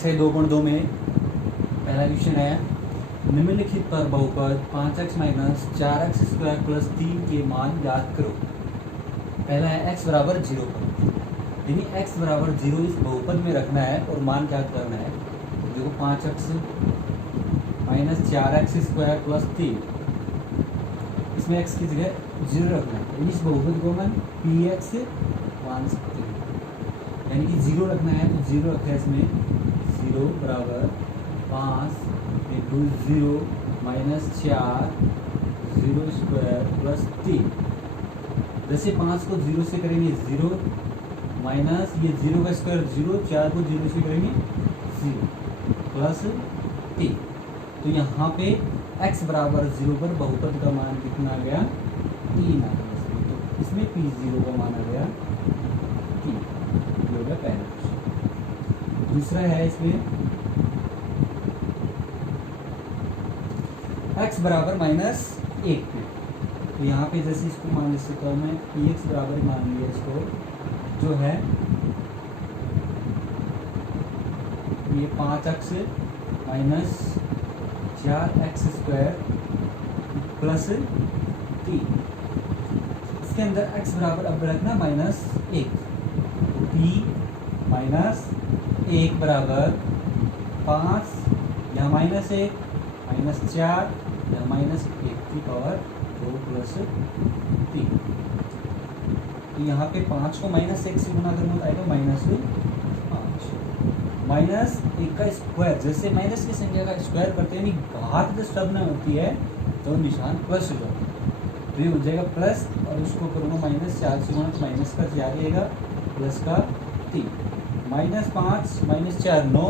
कक्षा 2.2 में पहला क्वेश्चन है, निम्नलिखित पर बहुपद 5x minus 4x square plus 3 के मान ज्ञात करो। पहला है x बराबर 0 पर, यानी x बराबर 0 इस बहुपद में रखना है और मान ज्ञात करना है। देखो 5x minus 4x square plus 3, इसमें x की जगह 0 रखना है, यानी इस बहुपद को हम px मान सकते हैं, यानी कि 0 रखना है तो 0 रखा है इसमें 0 बराबर 5 इंटू 0 माइनस 4 0 स्क्वायर प्लस 3। जैसे 5 को 0 से करेंगे 0 माइनस ये 0 का स्क्वायर 0, 4 को 0 से करेंगे 0 प्लस 3। तो यहाँ पे x बराबर 0 पर बहुपद का मान कितना आ गया 3 आ गया। तो इसमें p0 का मान आ गया 3, ये हो गया पहला क्वेश्चन। दूसरा है इसमें x बराबर माइनस 1 पे, तो यहाँ पे जैसे इसको मान ले सकता हूँ मैं px बराबर मान लिया इसको, जो है ये 5x minus 4x square plus 3। इसके अंदर x बराबर अब रखना माइनस 1, p माइनस 1 बराबर 5, यहाँ माइनस 1 माइनस 4, यहाँ माइनस 1 की पावर 2 प्लस 3। तो यहाँ पे 5 को माइनस 1 से गुना करूँगा आएगा माइनस 5। माइनस 1 का स्क्वायर, जैसे माइनस की संख्या का स्क्वायर करते हैं, यानी घात जब शब्द में होती है तो निशान प्लस हो जाता है, तो ये हो जाएगा प्लस, और उसको करूँगा माइनस 4 से गुना तो माइनस का 4 आएगा प्लस का 3। माइनस 5 माइनस 4 9,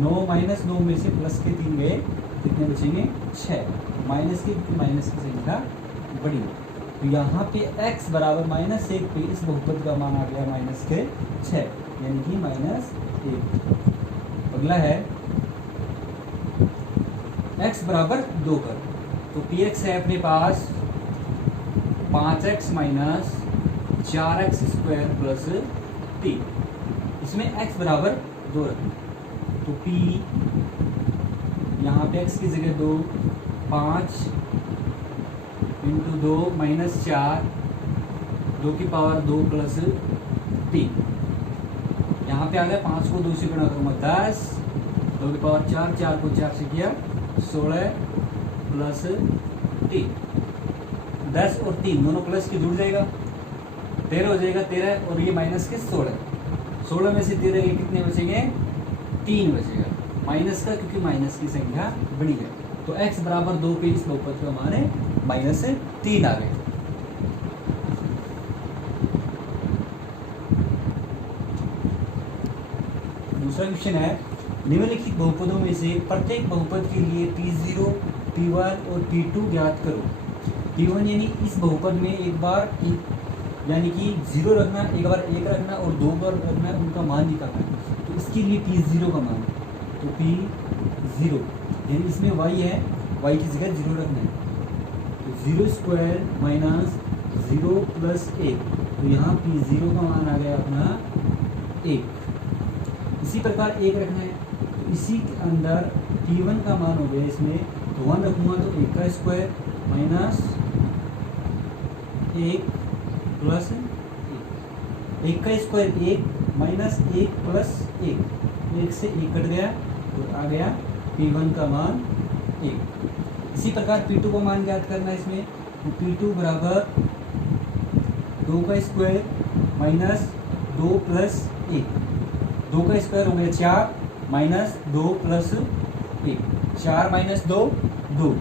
9 माइनस 9 में से प्लस के 3 गए, कितने बचेंगे 6। माइनस की संख्या बड़ी है, तो यहाँ पे x बराबर माइनस 1 पे इस बहुपद का मान आ गया माइनस के 6, यानी कि माइनस 1। अगला है x बराबर 2 पर, तो px है अपने पास 5x minus 4x square plus 3, इसमें x बराबर 2 रखें, तो p यहाँ पे x की जगह 2, 5 इंटू 2 माइनस 4, 2 की पावर 2 प्लस 3। यहाँ पे आ गया 5 को 2 से गुणा करूँगा 10, 2 की पावर 4, 4 को 4 से किया 16 प्लस 3। 10 और 3 दोनों प्लस के जुड़ जाएगा 13 हो जाएगा, 13 और ये माइनस के 16 में से 13 के कितने बचेंगे 3 बचेगा माइनस का, क्योंकि माइनस की संख्या बड़ी है। तो x बराबर 2 पे इस बहुपद का मान है माइनस 3 आ गए। दूसरा क्वेश्चन है, निम्नलिखित बहुपदों में से प्रत्येक बहुपद के लिए p0, p1 और p2 ज्ञात करो। p1 यानी इस बहुपद में एक बार यानी कि 0 रखना, एक बार 1 रखना और 2 बार रखना, उनका मान निकालना है। तो इसके लिए p0 का मान, तो p0 यानी इसमें y है, y की जगह 0 रखना है, तो 0 स्क्वायर माइनस 0 प्लस 1, तो यहाँ p0 का मान आ गया अपना 1। इसी प्रकार 1 रखना है, तो इसी के अंदर p1 का मान हो गया इसमें, तो 1 रखूँगा तो 1 का स्क्वायर माइनस 1 प्लस 1 का स्क्वायर 1 माइनस 1 प्लस 1 से 1 कट गया, तो आ गया p1 का मान 1। इसी प्रकार p2 का मान ज्ञात करना है इसमें, तो p2 बराबर 2 का स्क्वायर माइनस 2 प्लस 1, 2 का स्क्वायर हो गया 4 माइनस 2 प्लस 1, 4 माइनस 2 2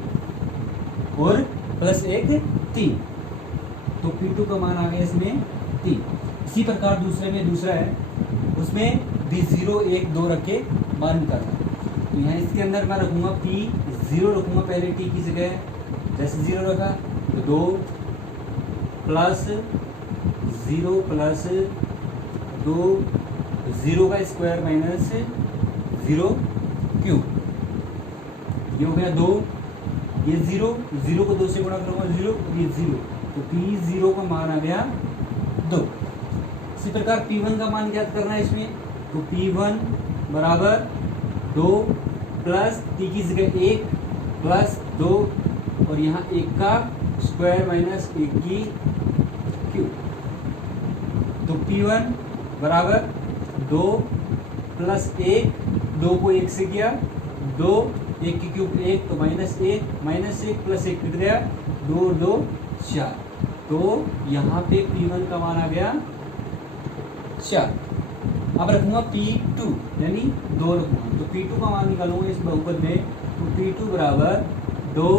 और प्लस 1 3, तो p2 का मान आ गया इसमें 3। इसी प्रकार दूसरे में दूसरा है, उसमें भी 0 1 2 रख के मान निकालना। तो यहाँ इसके अंदर मैं रखूँगा p0 रखूँगा पहले t की जगह, जैसे 0 रखा तो 2 प्लस 0 प्लस 2, 0 का स्क्वायर माइनस 0 क्यूब, ये हो गया 2, ये 0 को 2 से गुणा करूँगा 0, ये 0, तो p0 का मान आ गया 2। इसी प्रकार p1 का मान ज्ञात करना है इसमें, तो p1 बराबर 2 प्लस टी की जगह 1 प्लस 2 और यहाँ 1 का स्क्वायर माइनस 1 की क्यूब। तो P1 बराबर 2 प्लस 1, 2 को 1 से किया, 2 1 की क्यूब 1 तो -1 प्लस 1 कितना गया 2 और 2 4। तो यहाँ पे P1 का मान आ गया 4। अब रखूंगा P2 यानी 2 रखूंगा, तो P2 का मान निकालूंगा इस बहुपद में। तो P2 बराबर 2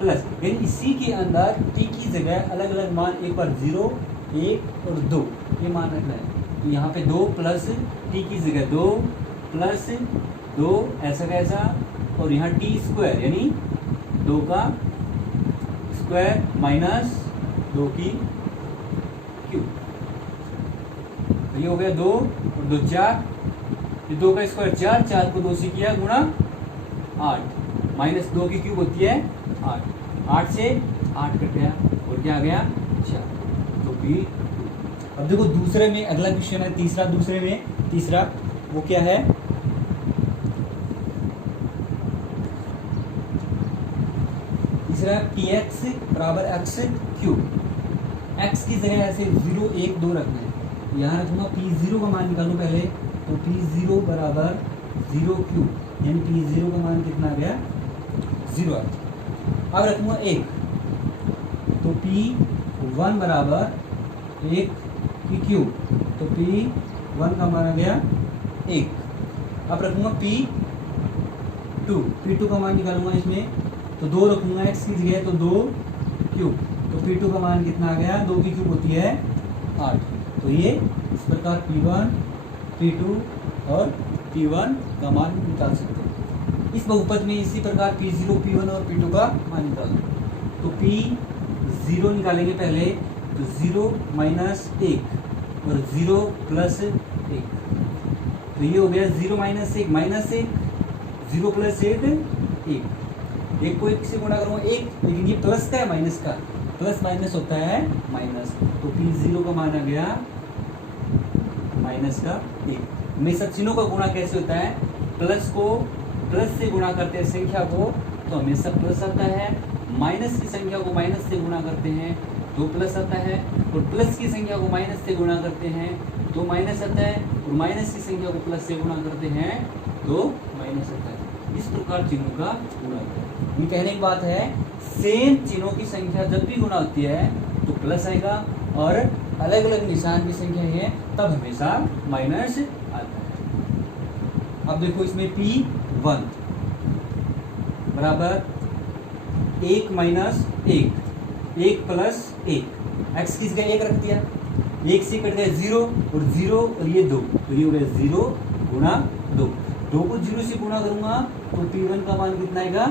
प्लस, यानी इसी के अंदर T की जगह अलग अलग मान, एक बार 0 1 और 2 ये मान रखना है। तो यहाँ पे 2 प्लस T की जगह 2 प्लस 2 ऐसा कैसा, और यहाँ T स्क्वायर यानी 2 का स्क्वायर माइनस 2 की क्यूब। तो ये हो गया 2 और 2 4, ये 2 का स्क्वायर 4, 4 को 2 से किया गुणा 8 माइनस 2 की क्यूब होती है 8, 8 से 8 कट गया और क्या आ गया 4। तो भी अब देखो दूसरे में अगला क्वेश्चन है तीसरा, दूसरे में तीसरा वो क्या है, तीसरा px बराबर x क्यूब। x की जगह ऐसे 0 1 2 रखना है, यहाँ रखूंगा P0 का मान निकालूं पहले। तो P0 बराबर 0 क्यूब, यानी P0 का मान कितना आ गया 0। अब रखूंगा 1, तो P1 बराबर 1 की क्यूब, तो P1 का मान आ गया 1। अब रखूंगा P2 का मान निकालूंगा इसमें, तो 2 रखूंगा x की जगह, तो 2 क्यूब, तो P2 का मान कितना आ गया 2 की क्यूब होती है 8। तो ये इस प्रकार P1 P2 और P1 का मान निकाल सकते हैं। इस बहुपद में इसी प्रकार P0 P1 और P2 का मान निकाल दो। तो P0 निकालेंगे पहले, तो 0 माइनस 1 और 0 प्लस 1, तो ये हो गया 0 माइनस 1 माइनस 1, 0 प्लस 1 1 को 1 से गुणा करूँगा 1, लेकिन ये प्लस का है माइनस का, प्लस माइनस होता है माइनस। तो P0 का मान आ गया माइनस का 1। हमेशा चिन्हों का गुणा कैसे होता है, प्लस को प्लस से गुणा करते हैं संख्या को तो हमेशा प्लस आता है, माइनस की संख्या को माइनस से गुणा करते हैं तो प्लस आता है, और प्लस की संख्या को माइनस से गुणा करते हैं तो माइनस आता है, और माइनस की संख्या को प्लस से गुणा करते हैं तो माइनस आता है। इस प्रकार चिन्हों का गुणा होता है। ये कहने की बात है सेम चिन्हों की संख्या जब भी गुणा होती है तो प्लस आएगा, और अलग अलग निशान की संख्या है तब हमेशा माइनस आता है। अब देखो इसमें P1 बराबर 1 माइनस 1, 1 प्लस 1, x की जगह 1 रख दिया, 1 से कट गया 0 और 0 और ये 2, तो ये हो गया 0 गुणा 2, 2 को 0 से गुणा करूंगा तो P1 का मान कितना आएगा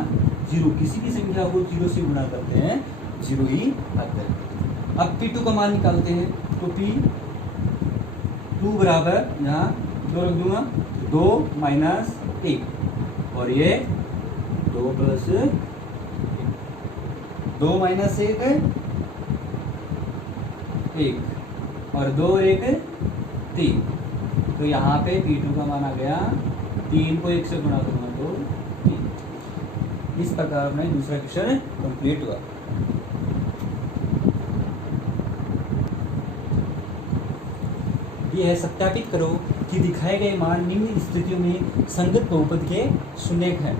0। किसी भी संख्या को 0 से गुणा करते हैं 0 ही आता है। अब P2 का मान निकालते हैं, तो P2 बराबर यहाँ 2 रख दूंगा, 2 माइनस 1 और ये 2 प्लस 2 माइनस 1 और 2 1 3, तो यहाँ पे P2 का मान आ गया 3 को 1 से गुणा करूँगा तो 3। इस प्रकार अपना दूसरा क्वेश्चन कंप्लीट हुआ। ये है सत्यापित करो कि दिखाए गए मान निम्न स्थितियों में संगत बहुपद के शून्यक हैं।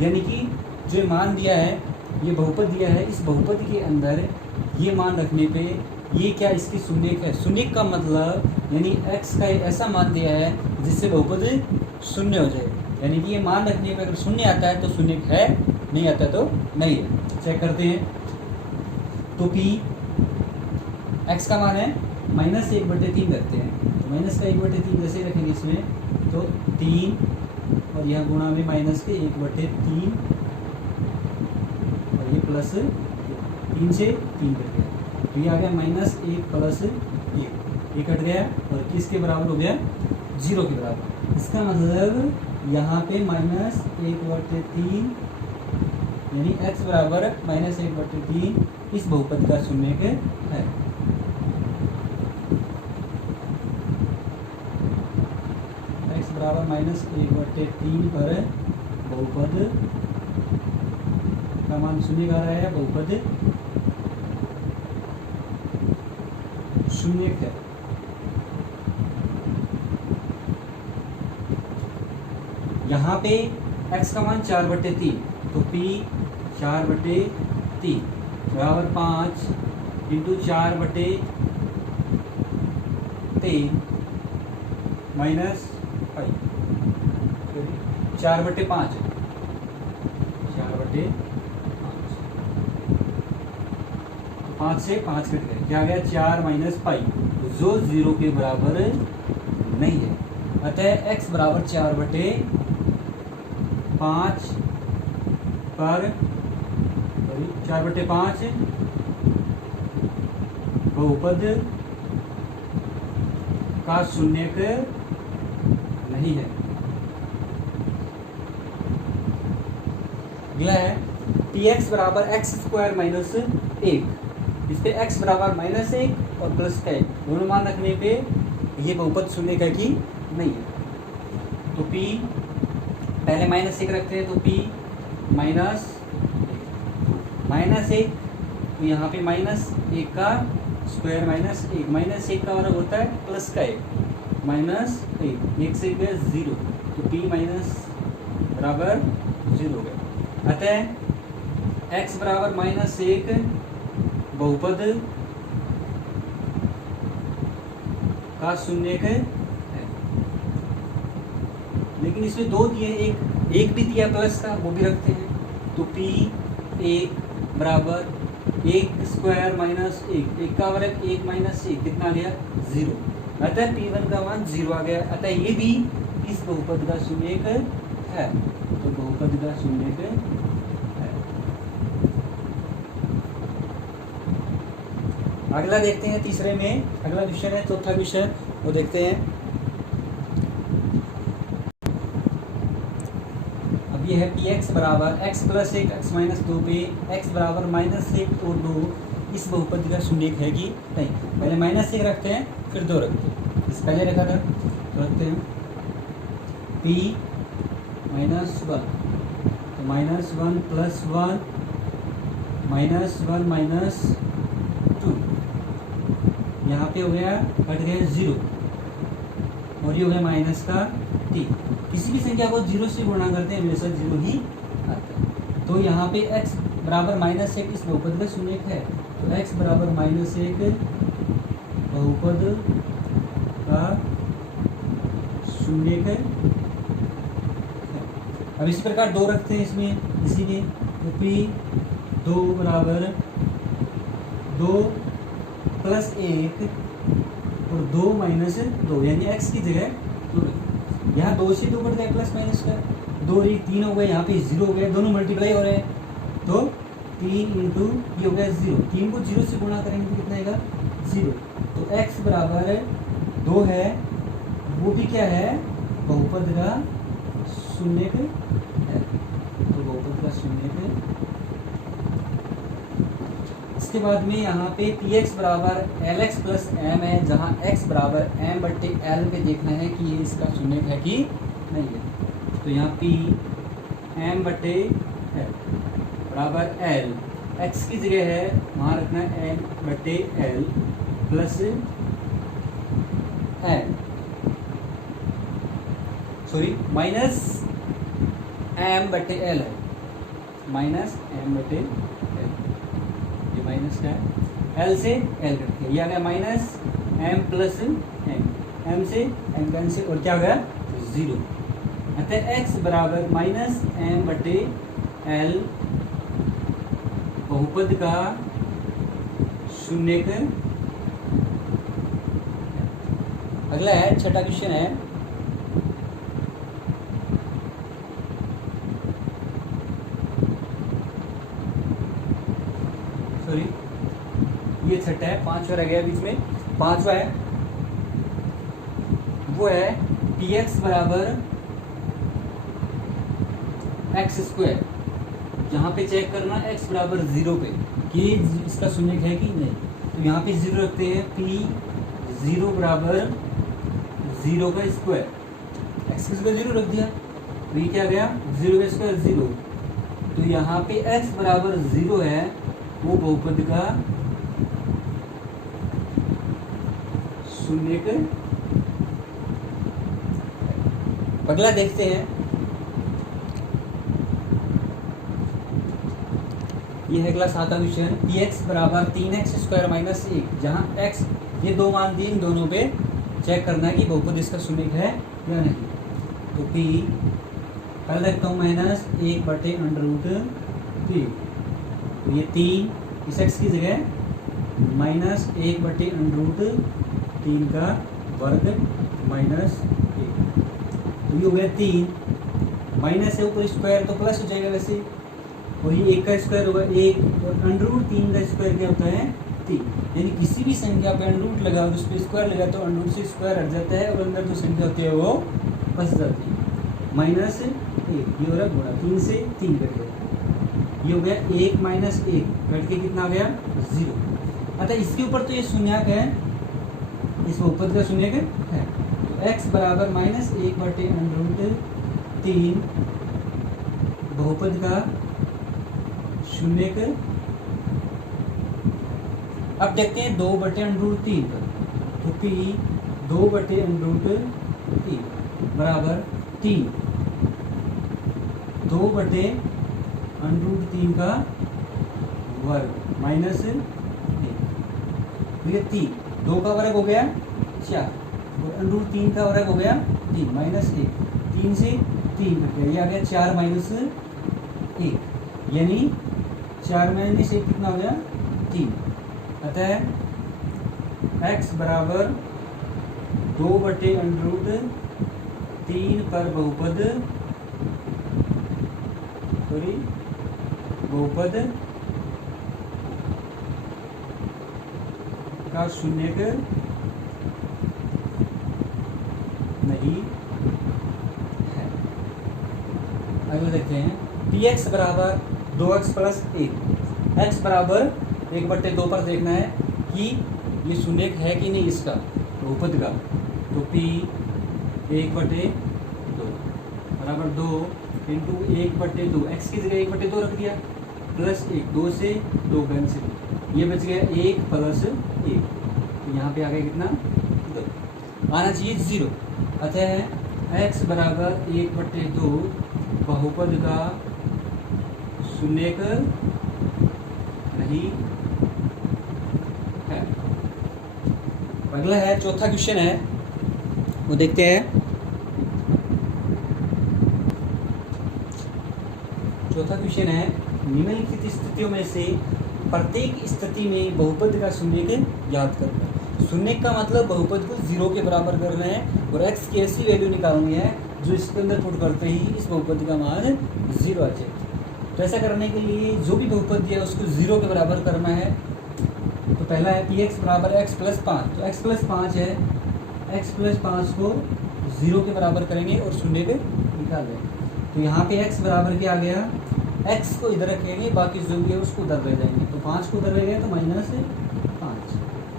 यानी कि जो मान दिया है, ये बहुपद दिया है, इस बहुपद के अंदर ये मान रखने पे ये क्या इसकी शून्यक है। शून्यक का मतलब यानी x का ऐसा मान दिया है जिससे बहुपद शून्य हो जाए, यानी कि ये मान रखने पे अगर शून्य आता है तो शून्यक है, नहीं आता तो नहीं है। चेक करते हैं, तो P x का मान है -1/3 करते हैं, तो माइनस का 1/3 जैसे रखेंगे इसमें तो 3 और यहाँ गुणा में माइनस के 1/3 और ये प्लस 3 से 3 कट गया, तो ये आ गया -1 प्लस 1, ये कट गया और किसके बराबर हो गया 0 के बराबर। इसका मतलब यहाँ पे -1/3 यानी x बराबर -1/3 इस बहुपद का शून्यक है। x बराबर -1/3 पर बहुपद का मान शून्य का रहा है, बहुपद शून्य है। यहाँ पे x का मान 4/3, तो p 4/3 बराबर 5 इंटू 4/3 माइनस 4/5 5 से 5 कट गए, क्या गया 4 माइनस पाई, जो 0 के बराबर नहीं है। अतः x बराबर 4/5 पर 4/5 बहुपद का शून्यक नहीं है। अगला है tx बराबर x² माइनस 1। इस पे x बराबर -1 और +1 दोनों मान रखने पे ये बहुपद शून्य का कि नहीं है। तो p पहले -1 रखते हैं, तो p -1 तो यहाँ पे -1 का स्क्वायर -1 का मतलब होता है प्लस का 1 -1 से 0, तो p बराबर 0 हो गया। अतः x बराबर -1 बहुपद का शून्यक है। लेकिन इसमें 2 दिए, एक भी दिया प्लस का, वो भी रखते हैं। तो p 1 बराबर 1² -1, 1 का वर्ग 1 - 1 कितना आ गया 0। अतः p1 का मान 0 आ गया। अतः ये भी इस बहुपद का शून्यक है। तो बहुपद का शून्यक है। अगला देखते हैं तीसरे में, अगला क्वेश्चन है चौथा क्वेश्चन, वो देखते हैं। अब ये है px बराबर x + 1 x - 2 पे x बराबर -1 और 2 इस बहुपद का शून्यक है कि नहीं। पहले -1 रखते हैं, फिर 2 रखते हैं। इस पहले रखा था, तो रखते हैं p -1, तो -1 +1 -1 -2, यहाँ पे हो गया कट गया 0, और ये हो गया माइनस का t। किसी भी संख्या को 0 से गुणा करते हैं हमेशा 0 ही आता है। तो यहाँ पे x बराबर -1 इस बहुपद का शून्यक है। तो x बराबर -1 बहुपद का शून्यक है। अब इसी प्रकार 2 रखते हैं इसमें, इसी में, तो p 2 बराबर 2 + 1 और 2 - 2, यानी x की जगह 2। यहाँ 2 से 2 कट गए, प्लस माइनस का 2 3 हो गए, यहाँ पे 0 हो गए, दोनों मल्टीप्लाई हो रहे हैं। तो 3 इंटू ये हो गया 0, 3 को 0 से गुणा करेंगे तो कितना आएगा 0। तो x बराबर 2 है, वो भी क्या है बहुपद का शून्यक है। तो बहुपद का शून्यक है। इसके बाद में यहाँ पे px बराबर lx + m है, जहाँ x बराबर m/l पे देखना है कि ये इसका शून्यक है कि नहीं है। तो यहाँ p m/l बराबर l, x की जगह है वहाँ रखना है m/l plus m, sorry minus m/l है, -m/l, ये माइनस का है, l से l करते हैं, ये आ गया -m + m से m कैंसिल, और क्या हो गया 0। अतः x बराबर -m/l बहुपद का शून्यक। अगला है छठा क्वेश्चन है, सॉरी ये छठा है, 5वां रह गया बीच में। 5वां है वो है px बराबर x²। यहाँ पे चेक करना x बराबर 0 पे कि इसका शून्यक है कि नहीं। तो यहाँ पे 0 रखते हैं, p 0 बराबर 0 का स्क्वायर, एक्स की जगह 0 रख दिया, तो ये क्या गया 0 का स्क्वायर 0। तो यहाँ पे x बराबर 0 है, वो बहुपद का शून्य के। अगला देखते हैं, ये है अगला 7वां क्वेश्चन। पी एक्स बराबर 3x स्क्वायर माइनस 1, जहाँ x ये दो मान दिए, इन दोनों पे चेक करना है कि बहुपद इसका शून्य है या नहीं। तो p पहले देखता हूँ माइनस 1/√3, तो ये 3 इस x की जगह माइनस 1/√3 का वर्ग माइनस 1, तो ये हो गया 3 माइनस है ऊपर स्क्वायर तो प्लस हो जाएगा वैसे, और ये 1 का स्क्वायर होगा 1, और √3 का स्क्वायर क्या होता है 3। यानी किसी भी संख्या पे √ लगा और उस पर स्क्वायर लगा तो √ से स्क्वायर हट जाता है और अंदर जो संख्या होती है वो फंस जाती है। माइनस 1 ये हो रहा गुणा, 3 से 3 कट गया, ये हो गया 1 माइनस 1 कट के कितना आ गया 0। अतः इसके ऊपर तो ये शून्यक है, इस बहुपद का शून्यक है। तो x बराबर माइनस 1/√3 बहुपद का शून्यक। अब देखते हैं 2/√3 पर, तो p 2/√3 बराबर 3, 2/√3 का वर्ग माइनस 1, ये 3, 2 का वर्ग हो गया 4 और √3 का वर्ग हो गया 3 माइनस 1, 3 से 3 कट गया, ये आ गया 4 माइनस 1, यानी 4 माइनस 1 कितना हो गया 3। अतः x बराबर 2/√3 पर बहुपद का शून्यक नहीं है। अगला देखते हैं, पी एक्स बराबर 2x प्लस 1, एक्स बराबर 1/2 पर देखना है कि ये शून्यक है कि नहीं इसका बहुपद का। तो p 1/2 बराबर 2 इंटू 1/2, एक्स की जगह 1/2 रख दिया, प्लस 1, 2 से 2 कैंसिल, ये बच गया 1 प्लस 1, तो यहाँ पे आ गया कितना 2, आना चाहिए 0। अतः x बराबर 1/2 बहुपद का शून्यक नहीं है। अगला है चौथा क्वेश्चन है, वो देखते हैं। चौथा क्वेश्चन है, निम्नलिखित स्थितियों में से प्रत्येक स्थिति में बहुपद का शून्यक याद करना। शून्यक का मतलब बहुपद को 0 के बराबर करना है और x की ऐसी वैल्यू निकालनी है जो इसके अंदर पुट करते ही इस बहुपद का मान 0 आ जाए। तो ऐसा करने के लिए जो भी बहुपद दिया उसको 0 के बराबर करना है। तो पहला है पी एक्स बराबर x प्लस 5, तो x प्लस 5 है, x प्लस 5 को 0 के बराबर करेंगे और शून्य के निकाल देंगे। तो यहाँ पे x बराबर क्या आ गया, x को इधर रखेंगे, बाकी जो भी है उसको उधर ले जाएंगे, तो 5 को उधर ले गए तो -5,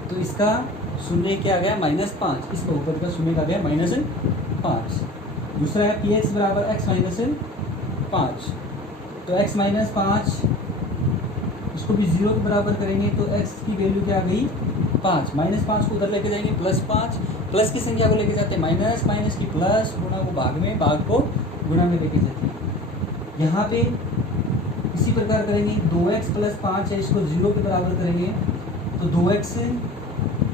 तो इसका शून्य क्या आ गया -5, इस बहुपद का शून्य आ गया -5। दूसरा है पी एक्स बराबर x माइनस 5, तो x माइनस 5 इसको भी 0 के बराबर करेंगे, तो x की वैल्यू क्या आ गई 5, -5 को उधर लेके जाएंगे +5, प्लस की संख्या को लेके जाते हैं माइनस, माइनस की प्लस, गुणा को भाग में, भाग को गुणा में लेके जाते हैं। यहाँ पे इसी प्रकार करेंगे, 2x प्लस 5 है, इसको 0 के बराबर करेंगे, तो 2x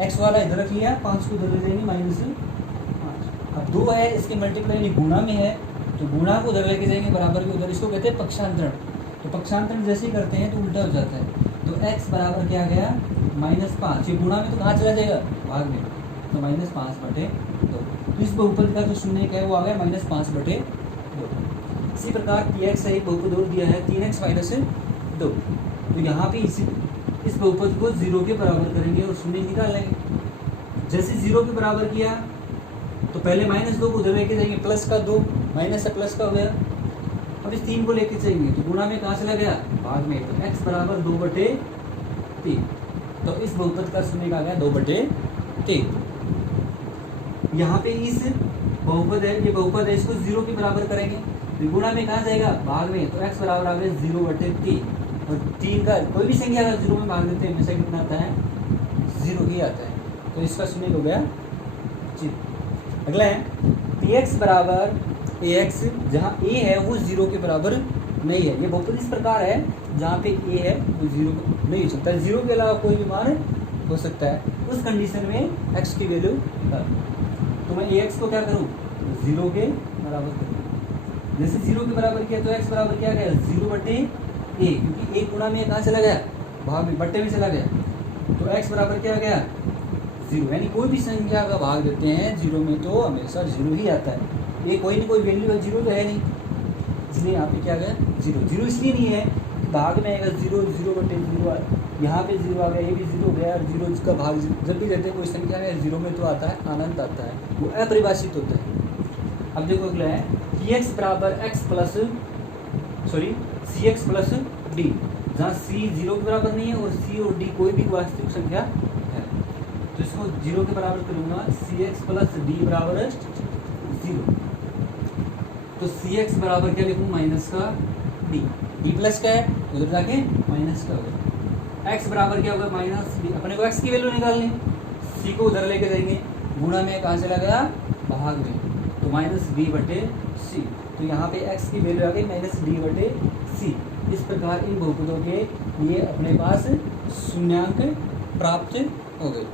x वाला इधर रख लिया, 5 को उधर ले जाएंगे -5। अब 2 है, इसके मल्टीप्लाई गुणा में है, तो गुणा को उधर लेके जाएंगे बराबर के उधर, इसको कहते हैं पक्षांतरण। तो पक्षांतरण जैसे ही करते हैं तो उल्टा हो जाता है, तो x बराबर क्या आ गया -5, ये गुणा में तो कहाँ चला जाएगा भाग में, तो -5/2। तो इस बहुपद का जो शून्य है वो आ गया -5/2। इसी प्रकार पी एक्स एक बहुपद और दिया है 3x माइनस 2, तो यहाँ पे इस बहुपद को 0 के बराबर करेंगे और शून्य निकाल लेंगे। जैसे 0 के बराबर किया तो पहले -2 को उधर लेके जाएंगे, प्लस का 2 माइनस से प्लस का हो गया, अब इस 3 को लेके जाएंगे तो गुणा में कहाँ चला गया भाग में, तो x बराबर 2/3, तो इस बहुपद का शून्य आ गया 2/3। यहाँ पे इस बहुपद है, ये बहुपद है, इसको 0 के बराबर करेंगे तो गुणा में कहाँ जाएगा, भाग में, तो x बराबर आ गया 0/3 और 3 का कोई भी संख्या अगर 0 में भाग देते हैं हमेशा कितना आता है, 0 ही आता है। तो इसका शून्य हो गया जी। अगला है px बराबर ax, जहाँ a है वो 0 के बराबर नहीं है। ये बहुपद इस प्रकार है जहाँ पे a है वो 0 नहीं हो सकता, 0 के अलावा कोई भी मान हो सकता है। उस कंडीशन में x की वैल्यू तो मैं ax को क्या करूँ, 0 के बराबर करूँ। जैसे 0 के बराबर किया तो x बराबर क्या गया, 0/a, क्योंकि a गुणा में कहाँ चला गया, भाग में, बट्टे में चला गया, तो x बराबर क्या गया, 0। यानी कोई भी संख्या का भाग देते हैं 0 में तो हमेशा 0 ही आता है। ये कोई ना कोई वैल्यू है, 0 तो है नहीं, इसलिए यहाँ पे क्या गया 0। 0 इसलिए नहीं है भाग में आएगा 0/0, यहाँ पे 0 आ गया, ये भी 0 हो गया, और 0 का भाग जब भी देते हैं कोई संख्या है 0 में तो आता है, अनंत आता है, वो अपरिभाषित होता है। अब देखो अगला है px बराबर cx प्लस d, जहाँ c 0 के बराबर नहीं है और c और d कोई भी वास्तविक संख्या है, तो इसको 0 के बराबर करूँगा, cx प्लस d बराबर 0। तो cx बराबर क्या लिखूँ, माइनस का d प्लस का है उधर जाके माइनस का होगा, x बराबर क्या होगा, माइनस b। अपने को x की वैल्यू निकालनी, c को उधर लेके जाएंगे, गुणा में कहाँ चला गया, भाग में, तो -b/c। तो यहाँ पे x की वैल्यू आ गई -d/c। इस प्रकार इन बहुपदों के लिए अपने पास शून्यांक प्राप्त हो गए।